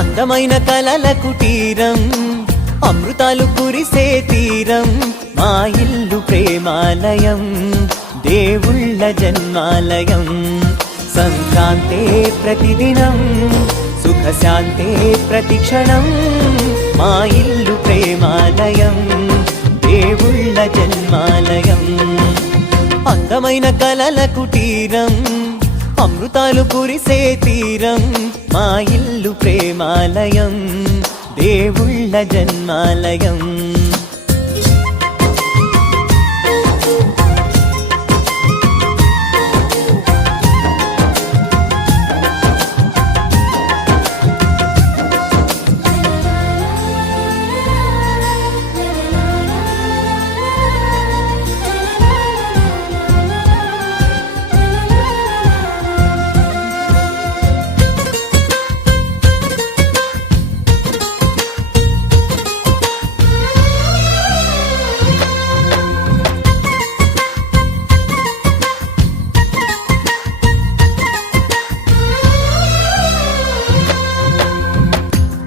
అందమైన కలల కుటీరం, అమృతాలు కురిసే తీరం, మా ఇల్లు ప్రేమాలయం, దేవుళ్ళ జన్మాలయం. సంక్రాంతే ప్రతిదినం, సుఖశాంతే ప్రతిక్షణం, మా ఇల్లు ప్రేమాలయం, దేవుళ్ళ జన్మాలయం. అందమైన కలల కుటీరం, అమృతాలు కురిసే తీరం, మా ఇల్లు ప్రేమాలయం, దేవుళ్ళ జన్మాలయం.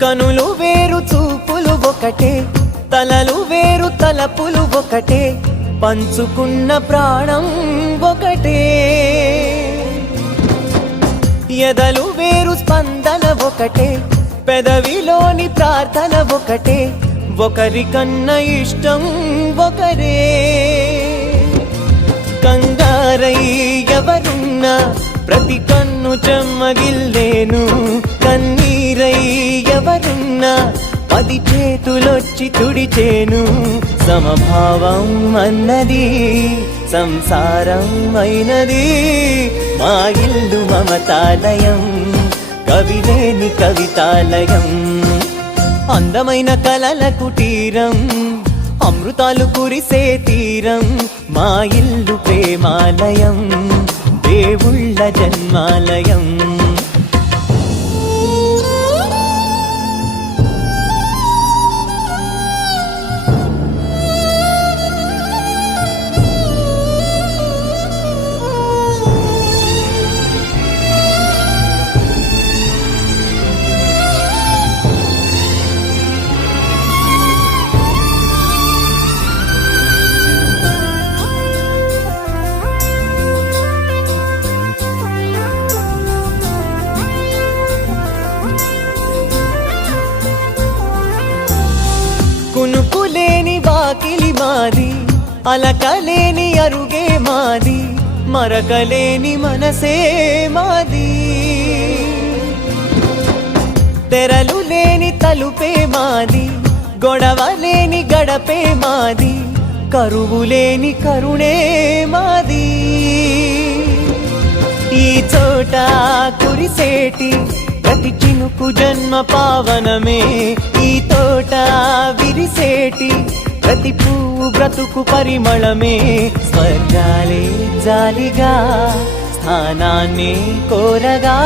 కనులు వేరు చూపులు ఒకటే, తలలు వేరు తలపులు ఒకటే, పంచుకున్న ప్రాణం ఒకటే. ఎదలు వేరు స్పందన ఒకటే, పెదవిలోని ప్రార్థన ఒకటే, ఒకరికన్నా ఇష్టం ఒకరే. కంగారై ఎవరున్నా ప్రతి కన్ను చెమ్మగిల్లేను, కన్నీరై ఎవరున్నా 10 చేతులొచ్చి తుడిచేను. సమభావం అన్నది సంసారం అయినది, మా ఇల్లు మమతాలయం, కవిలేని కవితాలయం. అందమైన కలల కుటీరం, అమృతాలు కురిసే తీరం, మా ఇల్లు ప్రేమాలయం, దేవుళ్ళ జన్మాలయం. కునుకులేని వాకిలి మాది, అలకలేని అరుగే మాది, మరకలేని మనసే మాది. తెరలు లేని తలుపే మాది, గొడవలేని గడపే మాది, కరువులేని కరుణే మాది. ఈ చోట కురిసేటి ప్రతి చినుకు జన్మ పావనమే, ఈ తోట విరిసేటి ప్రతి పువ్వు బ్రతుకు పరిమళమే. స్వర్గాలే జాలిగా స్థానాన్ని కోరగా